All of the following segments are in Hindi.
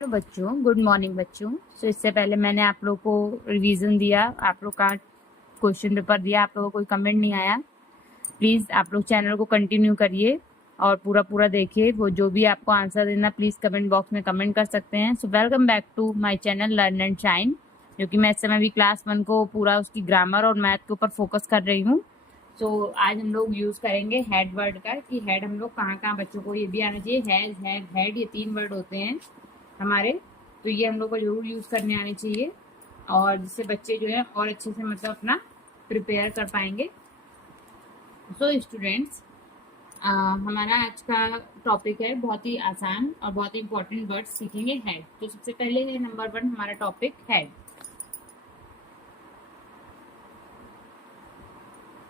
तो बच्चों, गुड मॉर्निंग बच्चों। इससे पहले मैंने आप लोग को रिवीजन दिया, आप लोग का क्वेश्चन पेपर दिया, आप लोगों को कोई कमेंट नहीं आया। प्लीज़ आप लोग चैनल को कंटिन्यू करिए और पूरा पूरा देखिए। वो जो भी आपको आंसर देना प्लीज़ कमेंट बॉक्स में कमेंट कर सकते हैं। So welcome back to my channel learn and shine, क्योंकि मैं इस समय भी क्लास 1 को पूरा उसकी ग्रामर और मैथ के ऊपर फोकस कर रही हूँ। आज हम लोग यूज़ करेंगे हेड वर्ड का, कि हेड हम लोग कहाँ कहाँ बच्चों को ये भी आना चाहिए। हेड ये 3 वर्ड होते हैं हमारे, तो ये हम लोग को जरूर यूज़ करने आने चाहिए, और जिससे बच्चे जो है और अच्छे से मतलब अपना प्रिपेयर कर पाएंगे। स्टूडेंट्स, हमारा आज का टॉपिक है बहुत ही आसान और बहुत ही इंपॉर्टेंट वर्ड सीखेंगे, हेड। तो सबसे पहले है नंबर 1 हमारा टॉपिक हेड।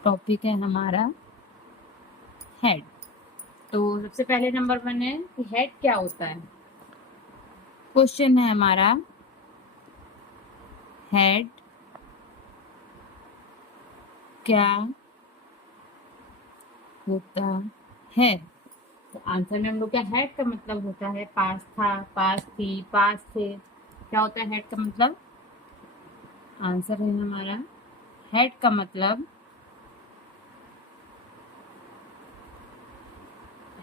टॉपिक है हमारा हेड। तो सबसे पहले नंबर 1 है कि हेड क्या होता है। क्वेश्चन है हमारा, हेड क्या होता है। तो आंसर में हम लोग क्या, हेड का मतलब होता है पास था, पास थी, पास थे। क्या होता है हेड का मतलब? आंसर है हमारा, हेड का मतलब,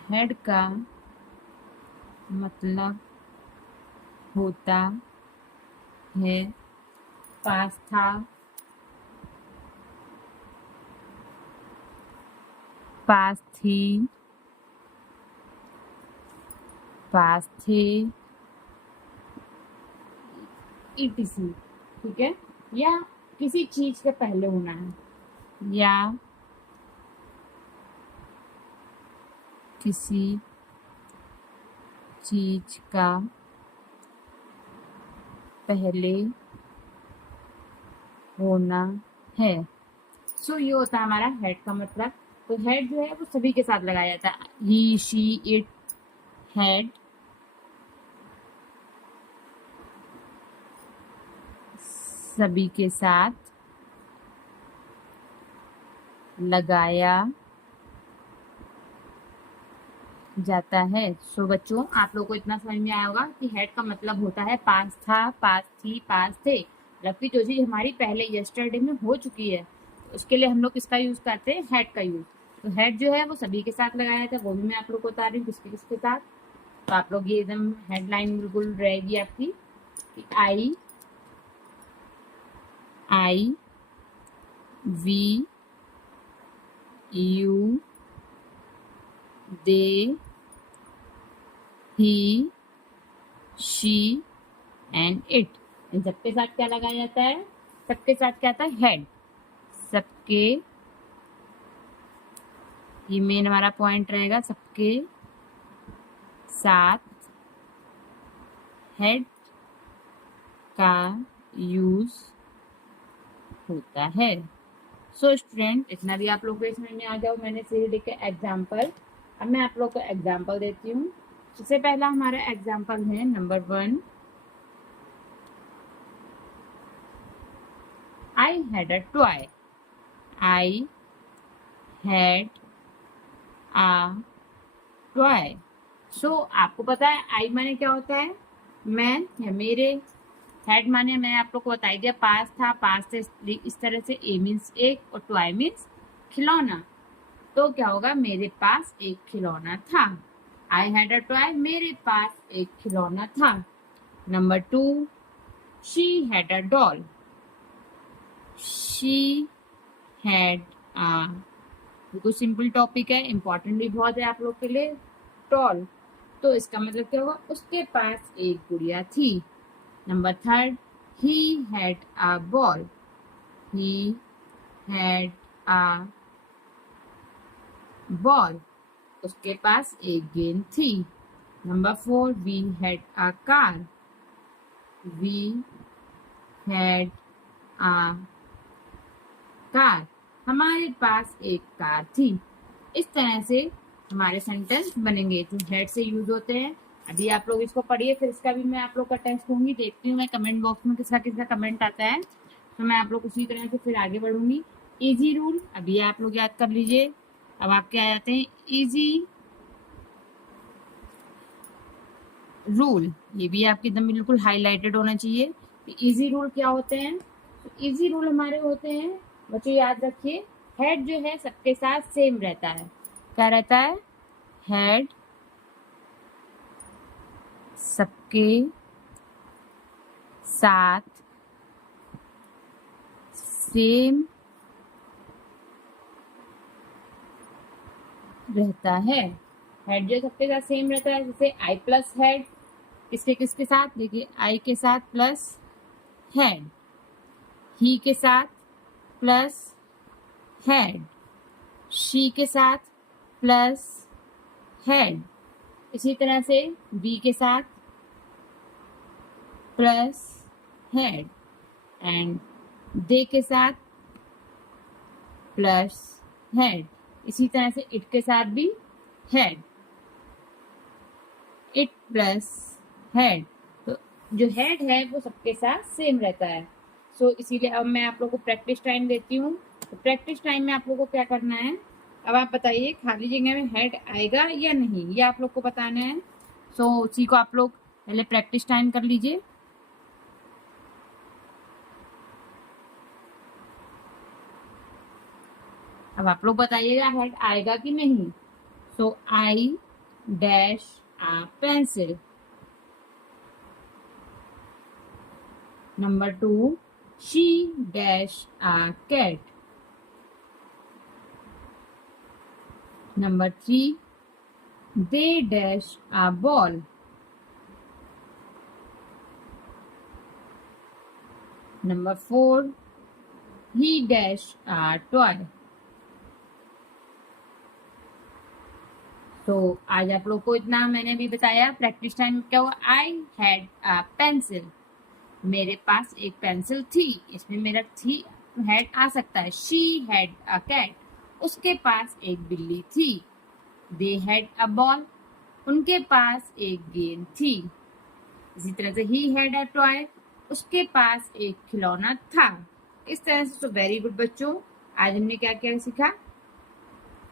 हेड का मतलब होता है पास था, पास थी, पास थे, ETC। ठीक है, या किसी चीज के पहले होना है, या किसी चीज का पहले होना है। ये होता है हमारा हेड का मतलब। तो हेड जो है वो सभी के साथ लगाया जाता है, ही, शी, इट, हेड सभी के साथ लगाया जाता है। बच्चों, आप लोगों को इतना समझ में आया होगा कि हेड का मतलब होता है पास था, पास थी, पास थे। जबकि जो चीज हमारी पहले यस्टरडे में हो चुकी है, उसके लिए हम लोग किसका यूज करते हैं, हेड का यूज। तो हेड जो है वो सभी के साथ लगाया जाता है, वो भी मैं आप लोग को बता रही हूँ किसके किसके साथ। तो आप लोग ये एकदम हेडलाइन बिल्कुल रहेगी आपकी, I we you they he she and it. इन सबके साथ क्या लगाया जाता है? सबके साथ क्या आता है? हेड। सबके, ये मेन हमारा पॉइंट रहेगा, सबके साथ हेड का यूज होता है। स्टूडेंट, इतना भी आप लोग को समझ में आ जाओ, मैंने सीधे लिखे एग्जाम्पल। अब मैं आप लोग को एग्जाम्पल देती हूँ। सबसे पहला हमारा एग्जाम्पल है number 1, I had a toy. I had a toy. आपको पता है आई माने क्या होता है? मैं या मेरे। हेड माने मैंने आप लोग को बता दिया, पास था, पास से इस तरह से, ए मीन्स एक और टॉय मीन्स खिलौना। तो क्या होगा, मेरे पास एक खिलौना था। आई हैड अ टॉय, मेरे पास एक खिलौना था। Number 2, she had a doll. She had a, बिल्कुल सिंपल टॉपिक है, इंपॉर्टेंट भी बहुत है आप लोग के लिए, डॉल। तो इसका मतलब क्या होगा, उसके पास एक गुड़िया थी। Number 3, he had a ball. He had a ball, उसके पास एक गेंद थी। Number 4, we had a car. We had a car, हमारे पास एक कार थी। इस तरह से हमारे सेंटेंस बनेंगे जो हेड से यूज होते हैं। अभी आप लोग इसको पढ़िए, फिर इसका भी मैं आप लोग का टेस्ट दूंगी। देखती हूँ मैं कमेंट बॉक्स में किसका किसका कमेंट आता है, तो मैं आप लोग उसी तरह से फिर आगे बढ़ूंगी। इजी रूल अभी आप लोग याद कर लीजिए। अब आपके आ जाते हैं इजी रूल, ये भी आपके एकदम बिल्कुल हाईलाइटेड होना चाहिए। इजी रूल क्या होते हैं? तो इजी रूल हमारे होते हैं बच्चों, याद रखिए, हेड जो है सबके साथ सेम रहता है। क्या रहता है? हेड सबके साथ सेम रहता है। हेड जो सबके साथ सेम रहता है, जैसे आई प्लस हेड, किसके साथ? देखिए, आई के साथ प्लस हेड, ही के साथ प्लस हेड, शी के साथ प्लस हेड, इसी तरह से बी के साथ प्लस हेड, एंड दे के साथ प्लस हेड, इसी तरह से इट के साथ भी हेड, इट प्लस हेड। तो जो हेड है वो सबके साथ सेम रहता है। सो इसीलिए अब मैं आप लोगों को प्रैक्टिस टाइम देती हूँ। तो प्रैक्टिस टाइम में आप लोगों को क्या करना है, अब आप बताइए खाली जगह में हेड आएगा या नहीं, ये आप लोग को बताना है। सो उसी को आप लोग पहले प्रैक्टिस टाइम कर लीजिए। अब आप लोग बताइएगा हेड आएगा कि नहीं। So I dash a pencil. Number 2, she dash a cat. Number 3, they dash a ball. Number 4, he dash a toy. तो आज आप लोग को इतना मैंने अभी बताया। प्रैक्टिस टाइम क्या हुआ? आई हैड अ पेंसिल, मेरे पास एक पेंसिल थी, इसमें मेरा थी हेड आ सकता है। शी हैड अ कैट, उसके पास एक बिल्ली थी। दे हैड अ बॉल, उनके पास एक गेंद थी। इसी तरह से ही हैड अ टॉय, उसके पास एक खिलौना था। इस तरह से। तो वेरी गुड बच्चों, आज हमने क्या क्या सीखा?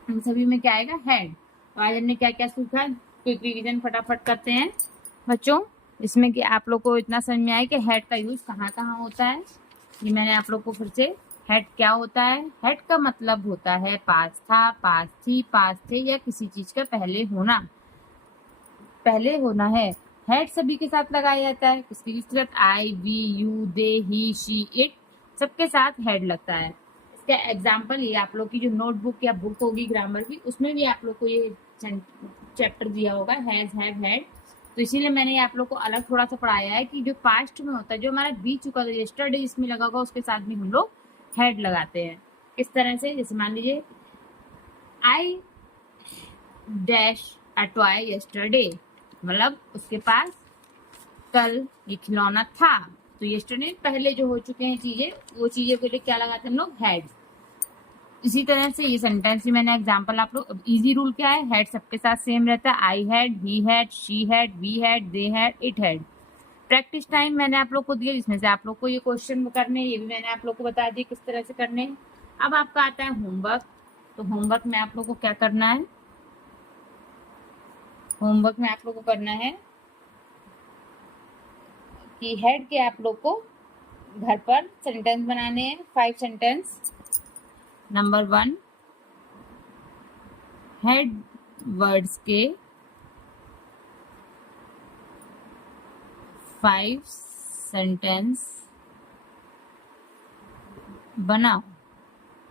इन सभी में क्या आएगा? हेड। तो आज हमने क्या क्या सीखा? क्विक रिवीजन फटाफट करते हैं बच्चों, इसमें कि आप लोग को इतना समझ में आए कि हेड का यूज कहाँ कहाँ होता है। ये मैंने आप लोग को फिर से, हेड क्या होता है? हेड का मतलब होता है पास था, पास थी, पास थे, या किसी चीज का पहले होना, पहले होना है। हेड सभी के साथ लगाया जाता है। किसके साथ? I, we, you, they, he, she, it, सबके साथ हेड लगता है। इसका एग्जाम्पल ये आप लोग की जो नोटबुक या बुक होगी ग्रामर की, उसमें भी आप लोग को ये चैप्टर दिया होगा, हैज, हैव, हेड। तो इसीलिए मैंने आप लोग को अलग थोड़ा सा पढ़ाया है कि जो पास्ट में होता है, जो हमारा बीत चुका था, यस्टरडे जिसमें लगा होगा उसके साथ भी हम लोग हेड लगाते हैं। इस तरह से, जैसे मान लीजिए I dash a toy yesterday, मतलब उसके पास कल ये खिलौना था। तो यस्टरडे पहले जो हो चुके हैं चीजें, वो चीजें के लिए क्या लगाते हैं हम लोग? हेड। इसी तरह से ये सेंटेंस भी मैंने एग्जांपल आप लोग। इजी रूल क्या है? हेड सबके साथ सेम रहता है। I had, he had, she had, we had, they had, it had. Practice time मैंने आप लोग को दिया, जिसमें से आप लोग को ये क्वेश्चन करने, ये भी मैंने आप लोग को बता दिया किस तरह से करने। अब आपका आता है होमवर्क। तो होमवर्क में आप लोग को क्या करना है? होमवर्क में आप लोग को करना है कि हेड के आप लोग को घर पर सेंटेंस बनाने हैं, 5 सेंटेंस। नंबर 1, हेड वर्ड्स के 5 सेंटेंस बनाओ,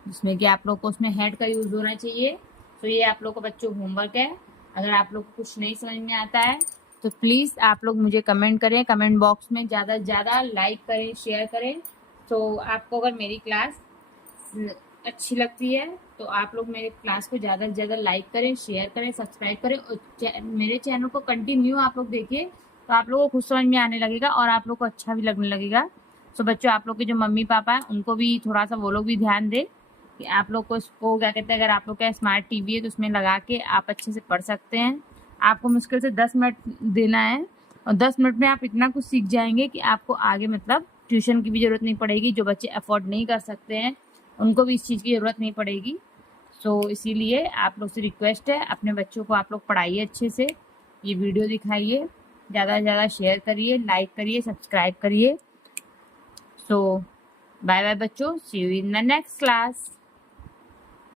जिसमें कि आप लोग को उसमें हेड का यूज होना चाहिए। तो ये आप लोग को बच्चों होमवर्क है। अगर आप लोग को कुछ नहीं समझ में आता है तो प्लीज़ आप लोग मुझे कमेंट करें, कमेंट बॉक्स में ज़्यादा से ज़्यादा लाइक करें, शेयर करें। तो आपको अगर मेरी क्लास अच्छी लगती है तो आप लोग मेरे क्लास को ज़्यादा से ज़्यादा लाइक करें, शेयर करें, सब्सक्राइब करें, और मेरे चैनल को कंटिन्यू आप लोग देखिए। तो आप लोगों को खुद समझ में आने लगेगा और आप लोग को अच्छा भी लगने लगेगा। तो बच्चों, आप लोग के जो मम्मी पापा हैं उनको भी थोड़ा सा, वो लोग भी ध्यान दें कि आप लोग को इसको क्या कहते हैं, अगर आप लोग का स्मार्ट टीवी है तो उसमें लगा के आप अच्छे से पढ़ सकते हैं। आपको मुश्किल से 10 मिनट देना है, और 10 मिनट में आप इतना कुछ सीख जाएंगे कि आपको आगे मतलब ट्यूशन की भी ज़रूरत नहीं पड़ेगी। जो बच्चे अफोर्ड नहीं कर सकते हैं उनको भी इस चीज़ की ज़रूरत नहीं पड़ेगी। सो इसीलिए आप लोग से रिक्वेस्ट है, अपने बच्चों को आप लोग पढ़ाइए अच्छे से, ये वीडियो दिखाइए, ज़्यादा से ज़्यादा शेयर करिए, लाइक करिए, सब्सक्राइब करिए। सो बाय बाय बच्चों, see you in the next class.